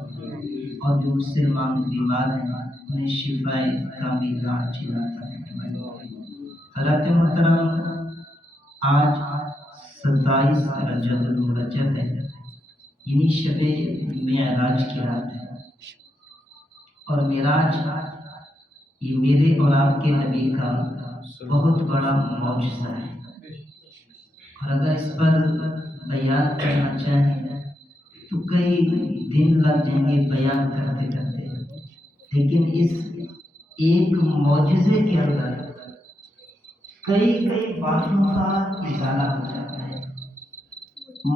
اور جو مسلمان بیمار ہیں انہیں شفائے کامل عاجل عطا فرمائے۔ حضرات محترم، آج 27 رجب المرجب ہے، یعنی شب معراج کی رات ہے، اور معراج یہ میرے اور آپ کے نبی کا بہت بڑا معجزہ ہے، اور اگر اس پر بیان کرنا چاہیں تو کئی دن لگ جائیں گے بیان کرتے کرتے، لیکن اس ایک معجزے کے اندر کئی باتوں کا ازالہ ہو جاتا ہے۔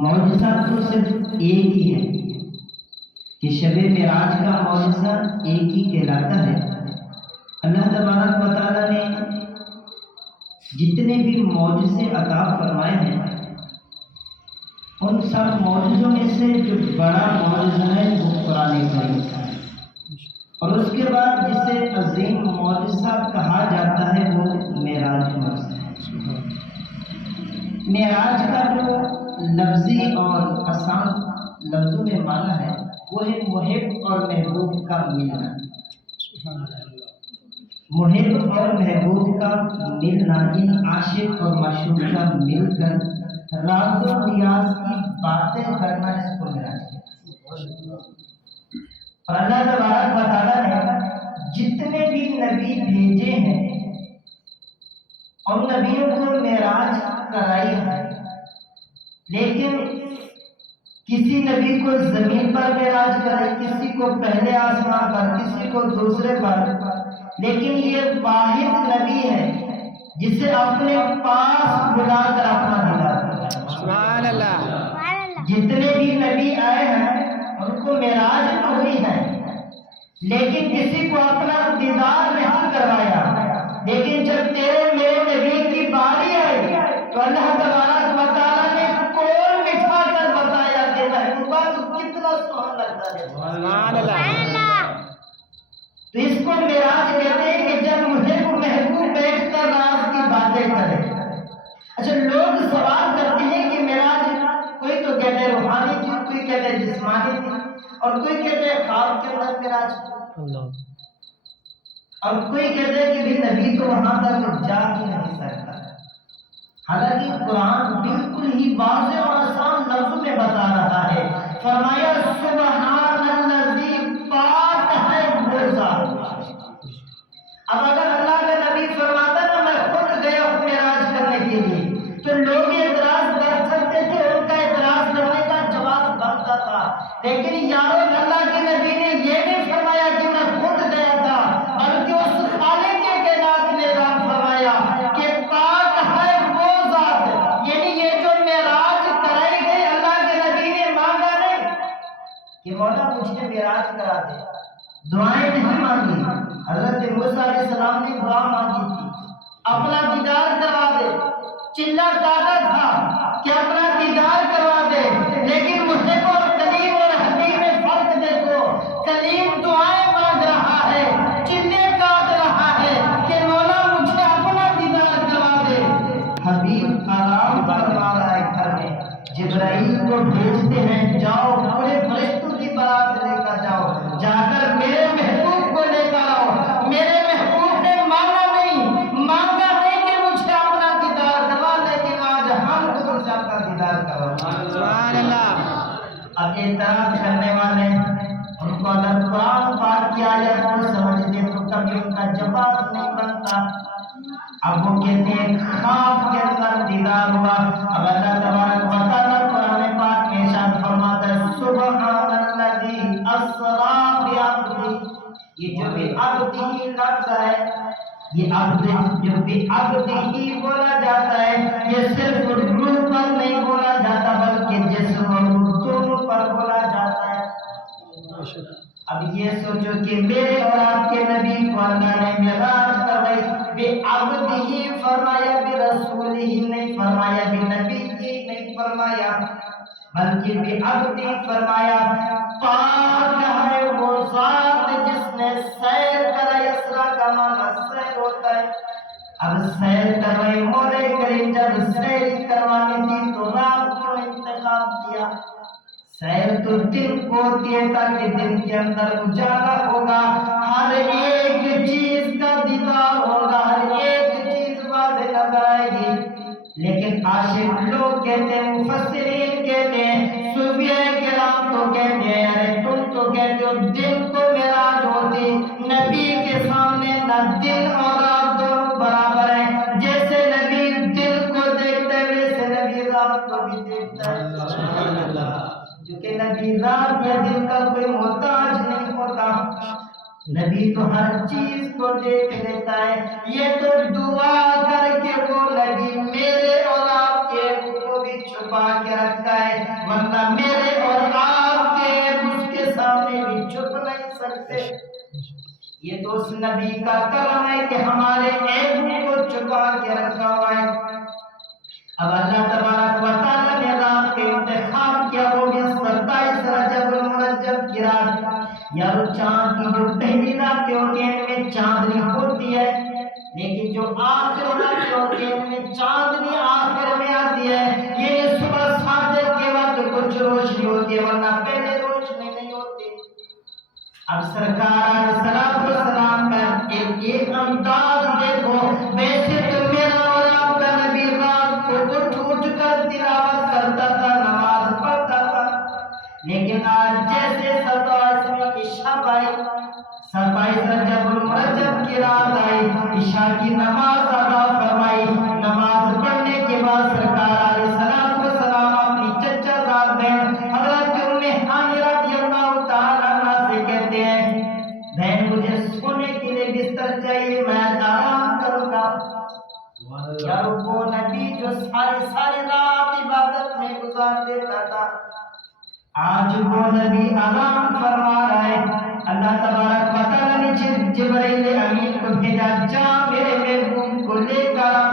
معجزہ تو صرف ایک ہی ہے کہ شب معراج کا معجزہ ایک ہی کہلاتا ہے۔ اللہ تبارک و تعالیٰ نے جتنے بھی معجزے عطا فرمائے ہیں، ان سب معجزوں میں سے جو بڑا معجزہ ہے وہ قرآن کریم ہے، اور اس کے بعد جسے عظیم معجزہ کہا جاتا ہے وہ معراج معجزہ ہے۔ معراج کا جو لفظی اور آسان لفظوں میں معنی ہے وہ ہے محب اور محبوب کا ملنا۔ محب اور محبوب کا ملنا، ان عاشق اور معشوق کا مل کر راز و نیاز کی باتیں کرنا، اس کو معراج کہتے ہیں۔ اور اللہ تبارک و تعالیٰ نے جتنے بھی نبی بھیجے ہیں اور نبیوں کو معراج کرائی ہے، لیکن کسی نبی کو زمین پر معراج کرائی، کسی کو پہلے آسمان پر، کسی کو دوسرے پر، لیکن یہ واحد نبی ہے جسے اپنے پاس بلا کر اپنا دیدار کرایا۔ سبحان اللہ۔ جتنے بھی نبی آئے ہیں ان کو معراج ہوئی ہے، لیکن کسی کو اپنا دیدار نہیں کروایا۔ لیکن جب تیرے میرے نبی کی باری آئی تو اللہ تبارک و تعالیٰ نے کون بٹھا کر بتایا کہ محبوبہ تو کتنا سوہنا لگتا ہے۔ سبحان اللہ۔ تو اس کو معراج کہتے ہیں کہ جب محبوب بیٹھ کر راز کی باتیں کرے۔ اچھا، لوگ سوال کرتے ہیں کہ معراج کوئی تو کہتے ہیں روحانی تھی، کوئی کہتے ہیں جسمانی تھی، اور کوئی کہتے ہیں خواب کے اندر معراج، اور کوئی کہتے ہیں کہ بھی نبی تو وہاں تک جا ہی نہیں سکتا۔ حالانکہ قرآن بالکل ہی واضح اور آسان لفظوں میں بتا رہا ہے، فرمایا سبحان الذی، پاک ہے وہ ذات۔ اب اگر اللہ کا نبی فرماتا نا میں خود گیا ہوں معراج کرنے کے لیے، تو لوگ اعتراض کر سکتے تھے، ان کا اعتراض کرنے کا جواب بنتا تھا، لیکن یارو اللہ کے نبی نے یہ نہیں فرمایا کہ میں خود گیا تھا، بلکہ اس خالق کے کائنات نے اعلان فرمایا کہ پاک ہے وہ ذات۔ یعنی یہ جو معراج کرائی گئی، اللہ کے نبی نے مانگا نہیں کہ مولا مجھے معراج کرا دے، دعائیں نہیں مانگی۔ حضرت موسیٰ علیہ السلام نے دعا مانگی تھی اپنا دیدار کروا دے، چلا کاٹا تھا کہ اپنا دیدار کروا دے، لیکن محب اور کلیم اور حبیب میں فرق دیکھو۔ کلیم دعائیں مانگ رہا ہے، چلے کاٹ رہا ہے کہ مولا مجھے اپنا دیدار کروا دے۔ حبیب آرام فرما رہا ہے گھر میں، جبرائیل کو بھیجتے ہیں جاؤ پورے فرشتوں کی بارات لے کر جاؤ، جا کر میرے محبوب کو لے کر آؤ۔ میرے محبوب نے مانگا نہیں کہ مجھے اپنا دیدار کروا، لیکن آج ہم خود سے اپنا دیدار کروا۔ سبحان اللہ۔ اب اعتراض کرنے والے ان کو اگر قرآن پاک کی آیت کو سمجھتے تو کبھی ان کا جواب نہیں بنتا۔ اب وہ کہتے ہیں خواب کے اندر دیدار ہوا۔ اب اللہ تبارک و تعالیٰ قرآن پاک میں ارشاد فرماتا ہے سبحان الذی اسری بعبدہ۔ یہ جو بعبدہ لفظ ہے، یہ عبد جو بعبدہ بولا جاتا ہے، یہ صرف روح پر نہیں بولا جاتا بلکہ جسم اور روح دونوں پر بولا جاتا ہے۔ اب یہ سوچو کہ میرے اور آپ کے نبی کو اللہ نے معراج کروائی، بعبدہ فرمایا، برسولہ نہیں فرمایا، بنبی نہیں فرمایا، بلکہ بعبدہ فرمایا۔ پاک ہے وہ ذات جس نے سیر کرائی، اسرا کا معنی سیر ہوتا ہے۔ اب سیر کروائی، مولا کریم جب سیر کروانی تھی تو رات کو انتخاب کیا۔ سیر تو دل کو دیتا کہ دل کے اندر اجالا ہوگا، ہر ایک چیز کا دیدار ہوگا، ہر ایک چیز واضح نظر آئے گی۔ لیکن عاشق لوگ کہتے ہیں، مفسرین کہتے ہیں، صوفیاء کرام تو کہتے ہیں، ارے تم تو کہتے ہو دل کو معراج ہوتی، نبی کے سامنے نہ دل اور رات دونوں برابر ہیں، جیسے نبی دل کو دیکھتا ہے ویسے نبی رات کو بھی دیکھتا ہے۔ سبحان اللہ، کیونکہ نبی رات یا دل کا کوئی محتاج نہیں ہوتا، نبی تو ہر چیز کو دیکھ لیتا ہے۔ یہ تو دعا کر کے وہ نبی میرے اور آپ کے کو بھی چھپا کے رکھتا ہے، ورنہ میرے اور آپ کے اس کے سامنے بھی چھپ نہیں سکتے۔ یہ تو اس نبی کا کرم ہے کہ ہمارے عیب کو چھپا کے رکھا ہوا ہے۔ اب اللہ تبارک و تعالیٰ نے رات کے انتخاب کیا، وہ بھی 27 رجب المرجب کی رات، یا چاند کی جو پہلی رات ہوتی ہے ان میں چاندنی ہوتی ہے، لیکن جو آخر رات ہوتی ہے ان میں چاندنی آخر میں آتی ہے، یہ صبح صادق کے وقت کچھ روشنی ہوتی ہے ورنہ پہلے روشنی نہیں ہوتی۔ اب سرکار علیہ السلام کا ایک انداز دیکھو، ویسے تو میرا اور آپ کا نبی رات کو اٹھ کر تلاوت کرتا تھا، نماز پڑھتا تھا، لیکن آج جیسے 27ویں کی شب آئی، 27 رجب المرجب کی رات آئی، عشاء کی نماز ادا فرمائی، نماز پڑھنے کے بعد سرکار علیہ السلام اپنی چچا زاد بہن حضرت ام ہانی رضی اللہ تعالیٰ عنہ سے کہتے ہیں، بہن مجھے سونے کے لیے بستر چاہیے، میں آرام کروں گا۔ یار وہ نبی جو ساری رات عبادت میں گزار دیتا تھا، آج وہ نبی آرام فرما رہا ہے۔ اللہ تبارک و تعالیٰ نے جبرائیل امین کو بھیجا، جا میرے محبوب کو لے کر آ۔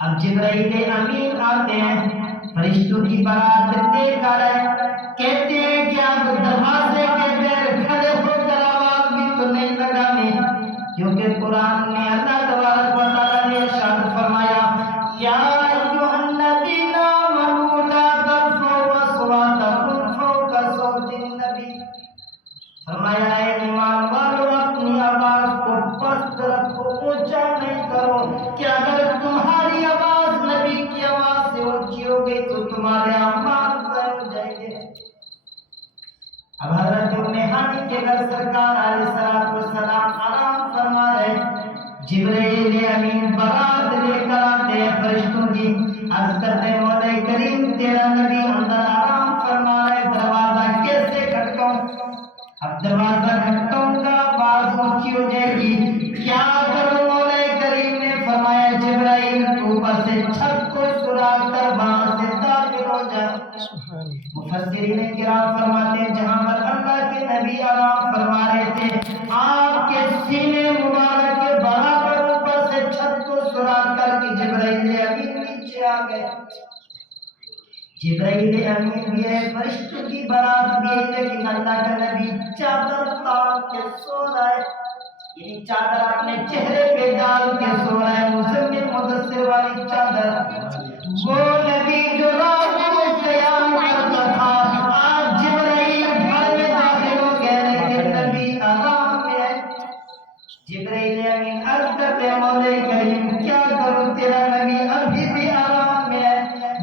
اب جبرائیل امین آتے ہیں، فرشتوں کی بارات لے کر آئے، کہتے ہیں کہ اب دروازے کے پیر کھڑے ہو کر آواز بھی تو نہیں لگانے، کیونکہ قرآن میں اللہ تبارک و تعالیٰ نے ارشاد فرمایا، یا ایھا الذین آمنوا لا ترفعوا اصواتکم فوق صوت النبی، فرمایا اے ایمان والو اپنی آواز کو پست رکھو، اونچا نہیں کرو، کہ اگر تمہاری آواز نبی کی آواز سے اونچی ہو گئی تو تمہارے اعمال ضائع ہو جائیں گے۔ اب حضرت ام ہانی کے گھر سرکار علیہ السلام آرام فرما رہے، جبرائیل امین بارات لے کر آتے ہیں فرشتوں کی، عرض کرتے ہیں مولا کریم تیرا نبی اندر آرام فرما رہے، دروازہ کیسے کھٹکاؤں؟ اب دروازہ کھٹکاؤں گا آواز اونچی ہو جائے گی، کیا کروں؟ مولا کریم نے فرمایا جبرائیل تو اوپر سے چھت کو سراغ کر وہاں سے داخل ہو جا۔ مفسرین کرام فرماتے ہیں جہاں پر اللہ کے نبی آرام فرما رہے تھے، آپ کے سینے مبارک کے برابر اوپر سے چھت کو سراغ کر کے جبرائیل امین نیچے آ گئے۔ جبرائیل امین بھی ہے، فرشتوں کی بارات بھی ہے، لیکن اللہ کا نبی چادر تان کے سو رہا ہے، یعنی چادر اپنے چہرے پہ ڈال کے سو رہا ہے، مزمل مدثر والی چادر۔ وہ نبی جو رات کو قیام کرتا تھا، آج جبرائیل گھر میں داخل ہو گئے لیکن نبی آرام میں ہے۔ جبرائیل امین عرض کرتے ہیں مولا کریم کیا کروں، تیرا نبی ابھی بھی آرام میں ہے،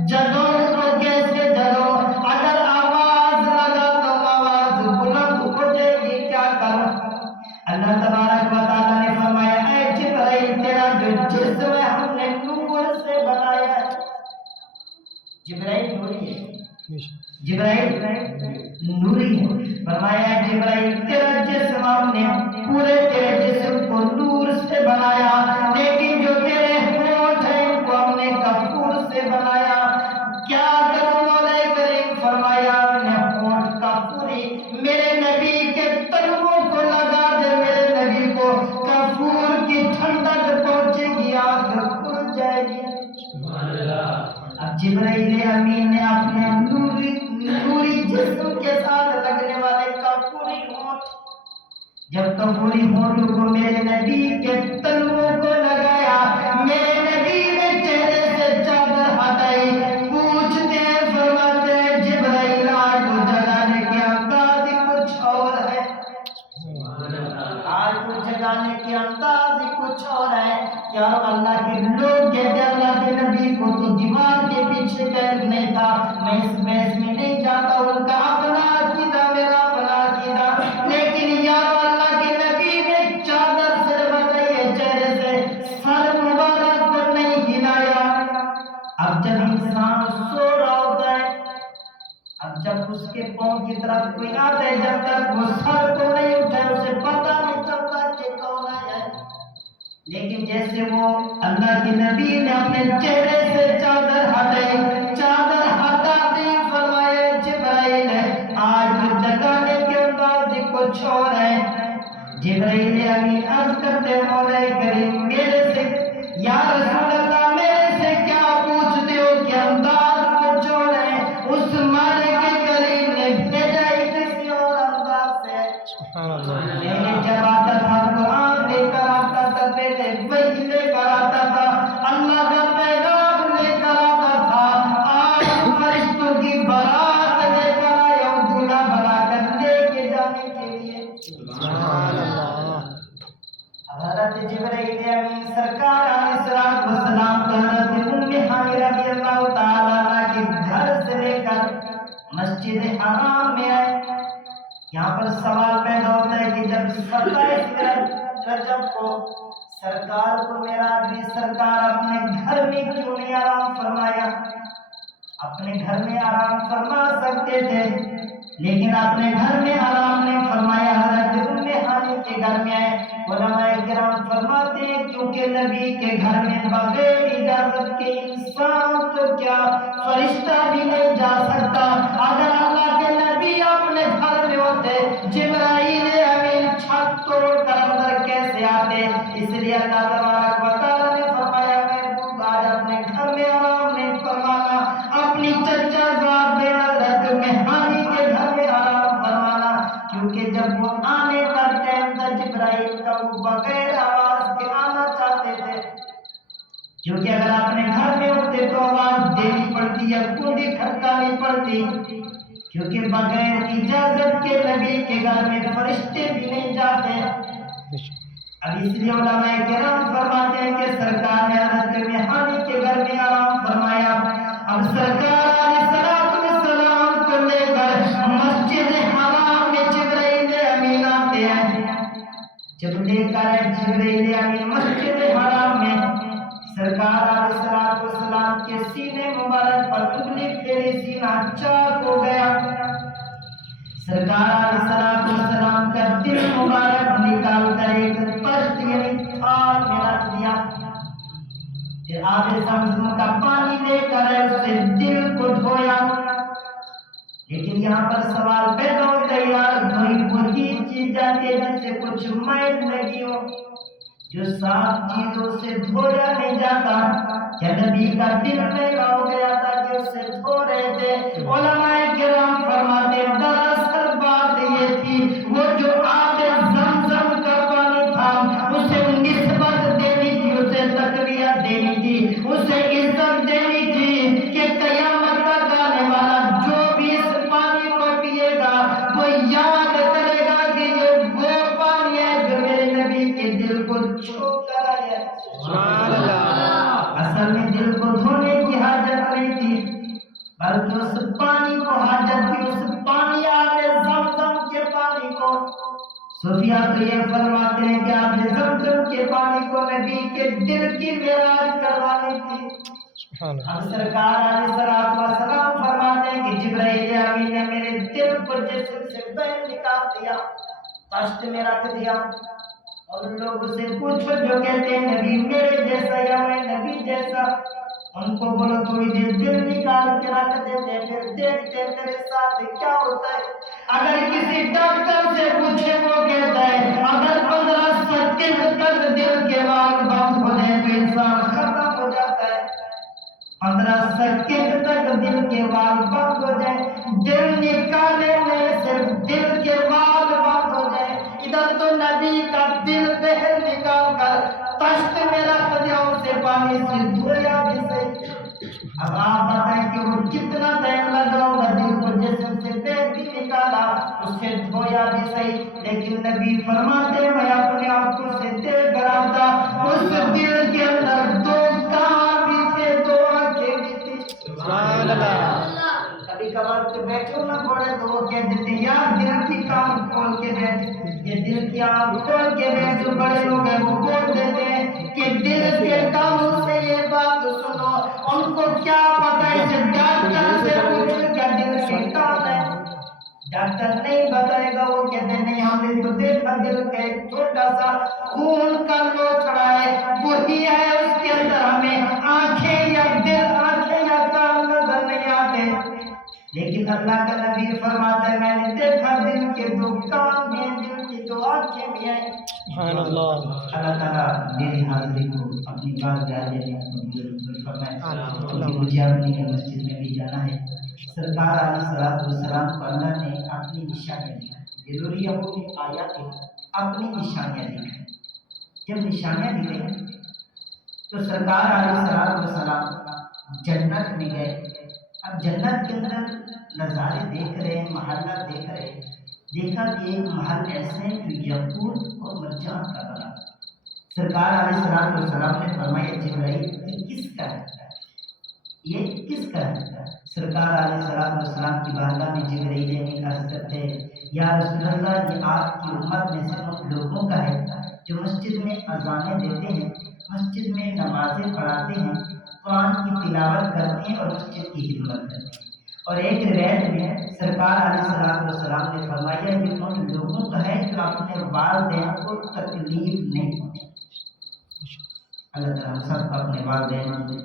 جگوں تو کیسے جگوں، اگر آواز لگا تو آواز بلند ہو جائے گی، کیا کروں؟ اللہ تبارک و تعالیٰ نے فرمایا اے جبرائیل تیرا جو جسم ہے ہم نے نور سے بنایا ہے۔ جبرائیل نوری ہے، جبرائیل نوری ہے، فرمایا جبرائیل تیرا جسم ہم نے پورے تیرے جسم کو نور سے بنایا، لیکن جو تیرے ہونٹ ہیں ان کو ہم نے کپور سے بنایا، کیا کروں مولا کریم؟ فرمایا اپنے ہونٹ کپوری میرے نبی کے تلووں کو لگا دے، میرے نبی کو کپور کی ٹھنڈک پہنچے گی، آنکھ کھل جائے گی۔ اب جبرائیل امین نے اپنے نوری جسم کے ساتھ لگنے والے کپوری ہونٹ، جب کپوری ہونٹوں کو میرے نبی کے تلووں کو لگایا، میرے نبی نے چہرے سے چادر ہٹائی، پوچھتے ہیں فرماتے ہیں جبرائیل آج کے انداز ہی کچھ اور ہے. یا اللہ کے لوگ کہتے اللہ کے نبی کو تو دیوار کے پیچھے نہیں تھا. میں اس بحث میں نہیں جاتا, ان کا اپنا عقیدہ میرا اپنا عقیدہ. لیکن یا اللہ کے نبی نے چادر سے بتائیے چہرے سے سر مبارک کو نہیں ہلایا. اب جب انسان سو رہا ہوتا ہے, اب جب اس کے پاؤں کی طرف کوئی آتا ہے, جب تک وہ سر کو نہیں اٹھائے اسے پتہ نہیں چلتا کہ کون آیا ہے. لیکن جیسے وہ اللہ کے نبی نے اپنے چہرے سے چادر ہٹائی, چادر ہٹاتے فرمایا جبرائیل آج جگانے کے انداز کچھ اور ہے. جبرائیل امین عرض کرتے مولا کریم میرے سے یا رسول اللہ میرے سے کیا پوچھتے ہو کہ انداز کچھ اور ہے. اس مالک کریم نے بھیجا ہی کسی اور انداز سے. سبحان اللہ. میں جب آتا تھا قرآن لے کر آتا تھا, پہلے وحی لے کر آتا تھا, اللہ کا پیغام لے کر آتا تھا. آج فرشتوں کی بارات لے کر آیا ہوں دولہا بنا کر لے کے جانے کے لیے. سبحان اللہ. حضرت جبرائیل امین سرکار علیہ السلام حضرت ام ہانی رضی اللہ تعالی عنہ کے گھر سے لے کر مسجد حرام میں آئے. یہاں پر سوال پیدا ہوتا ہے کہ جب 27 رجب کو سرکار کو معراج بھی سرکار اپنے گھر میں کیوں نہیں آرام فرمایا؟ اپنے گھر میں آرام فرما سکتے تھے, لیکن اپنے گھر میں آرام نہیں فرمایا. حضرت ام ہانی کے گھر میں آئے. علماء کرام فرماتے ہیں کیونکہ نبی کے گھر میں بغیر اجازت کے انسان تو کیا فرشتہ بھی نہیں جا سکتا. اگر اللہ کے نبی اپنے گھر میں ہوتے جبرائیل امین چھت توڑ کر اندر کیسے آتے؟ اس لیے اللہ تبارک و تعالی نے فرمایا محبوب آج اپنے گھر میں آرام نہیں فرمانا, اپنی چچا زاد بے حضرت مہانی کے گھر میں آرام فرمانا. کیونکہ جب وہ آنے کا ٹائم تھا جبرائیل کا وہ بغیر آواز کے آنا چاہتے تھے, کیونکہ اگر اپنے گھر میں ہوتے تو آواز دینی پڑتی یا کنڈی کھٹکانی پڑتی, کیونکہ بغیر اجازت کے نبی کے گھر میں فرشتے بھی نہیں جاتے. اب اس لیے علماء کرام فرماتے ہیں کہ سرکار نے حضرت مہانی کے گھر میں آرام فرمایا. اب سرکار علیہ السلام کو لے کر مسجد حرام میں جبرائیل امین آتے ہیں. جب لے کر جبرائیل امین مسجد حرام میں سرکار علیہ السلام کے سینے مبارک پر انگلی پھیری, سینہ چاک ہو گیا. سرکار علیہ السلام کا دل مبارک نکال کر ایک پشت یعنی تھال میں رکھ دیا. پھر آب زمزم کا پانی لے کر اسے دل کو دھویا. لیکن یہاں پر سوال پیدا ہوتا ہے یار وہی چیز جاتی ہے جس سے کچھ میل لگی ہو, جو صاف چیزوں سے دھویا نہیں جاتا. کیا نبی کا دل میلا ہو گیا تھا کہ اسے دھو رہے تھے؟ علماء کرام فرماتے ہیں دراصل بات یہ تھی وہ جو آب زمزم کا پانی تھا اسے نسبت دینی تھی, اسے تقویت دینی تھی, اسے عزت دینی تھی کہ قیامت تک آنے والا جو بھی اس پانی کو پیے گا وہ یاد کرے گا کہ یہ وہ پانی ہے جو میرے نبی کے دل کو چھو کر آیا. سبحان اللہ. اصل میں دل کو دھونے کی حاجت نہیں تھی, بلکہ اس پانی کو حاجت تھی, اس پانی آب زمزم کے پانی کو. صوفیہ تو یہ فرماتے ہیں کہ آب زمزم کے پانی کو نبی کے دل کی معراج کروانی تھی. اب سرکار علیہ السلام فرماتے ہیں کہ جبرائیل امین نے میرے دل کو جسم سے بین نکال دیا, پشت میں رکھ دیا. اور لوگوں سے پوچھو جو کہتے ہیں نبی میرے جیسا یا میں نبی جیسا, ان کو بولو تھوڑی دیر دل نکال کے رکھ دیتے پھر دیکھتے تیرے ساتھ کیا ہوتا ہے. اگر کسی ڈاکٹر سے پوچھے وہ کہتا ہے اگر 15 سیکنڈ تک دل کے وال بند ہو جائے تو انسان ختم ہو جاتا ہے. 15 سیکنڈ تک دل کے وال بند ہو جائے, دل نکالنے میں صرف دل کے وال بند ہو جائے. ادھر تو نبی کا دل بہر نکال کر تشت میں رکھ دیا, اسے پانی سے دھویا بھی صحیح. اب آپ بتائیں کہ وہ کتنا ٹائم لگا ہوگا دل کو جسم سے بہر بھی نکالا, اس سے دھویا بھی صحیح، لیکن نبی فرماتے میں اپنے آنکھوں سے دیکھ رہا تھا اس دل کے اندر دو کان بھی تھے، دو آنکھیں بھی تھی۔ سبحان اللہ۔ کبھی کبھار تو بیٹھو نہ پڑے تو وہ کہہ دیتے یار دل کی کان کھول کے بیٹھ، یہ دل کی آنکھ کھول کے بیٹھ۔ جو بڑے لوگ ہیں وہ بول دیتے ہیں کہ دل کے کانوں سے یہ بات سنو، ان کو کیا پتہ ہے جب ڈاکٹر سے پوچھو کیا دل کے کان ہے، ڈاکٹر نہیں بتائے گا، وہ کہتے ہیں نہیں ہم نے تو دیکھا دل کا ایک چھوٹا سا خون کا لوتھڑا ہے، وہی ہے اس کے اندر، ہمیں آنکھیں یا دل، آنکھیں یا کان نظر نہیں آتے۔ لیکن اللہ کا نبی فرماتا ہے میں نے دیکھا دل کے دو کان بھی ہیں، دل کی دو آنکھیں بھی ہیں۔ سبحان اللہ۔ اللہ تعالیٰ میری حاضری کو اپنی بارگاہ میں قبول فرمائے، کیونکہ مجھے اپنی مسجد میں بھی جانا ہے۔ سرکار علیہ الصلوۃ والسلام کو اللہ نے اپنی نشانیاں دکھائی، ضروری ہے وہ کہ آیات اپنی نشانیاں دکھائیں۔ جب نشانیاں دکھائیں تو سرکار علیہ الصلوۃ والسلام جنت میں گئے۔ اب جنت کے اندر نظارے دیکھ رہے ہیں، محلہ دیکھ رہے ہیں، دیکھا کہ ایک محل ایسے ہے جو یاقوت اور مرجان کا بنا۔ سرکار علیہ الصلوۃ والسلام نے فرمایا جبرائیل یہ کس کا ہے، یہ کس کا ہے؟ سرکار علیہ الصلوۃ والسلام کی بارگاہ میں جبرائیل امین عرض کرتے ہیں یا رسول اللہ یہ آپ کی امت میں سے ان لوگوں کا ہے جو مسجد میں اذانیں دیتے ہیں، مسجد میں نمازیں پڑھاتے ہیں، قرآن کی تلاوت کرتے ہیں اور مسجد کی خدمت کرتے ہیں۔ اور ایک روایت میں سرکار علیہ الصلوۃ والسلام نے فرمایا یہ ان لوگوں کا ہے جو اپنے والدین کو تکلیف نہیں پہنچاتے۔ اللہ تعالیٰ ہم سب کو اپنے والدین کی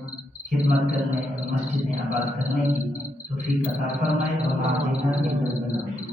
خدمت کرنے اور مسجد میں آباد کرنے کی توفیق عطا فرمائے اور آمین۔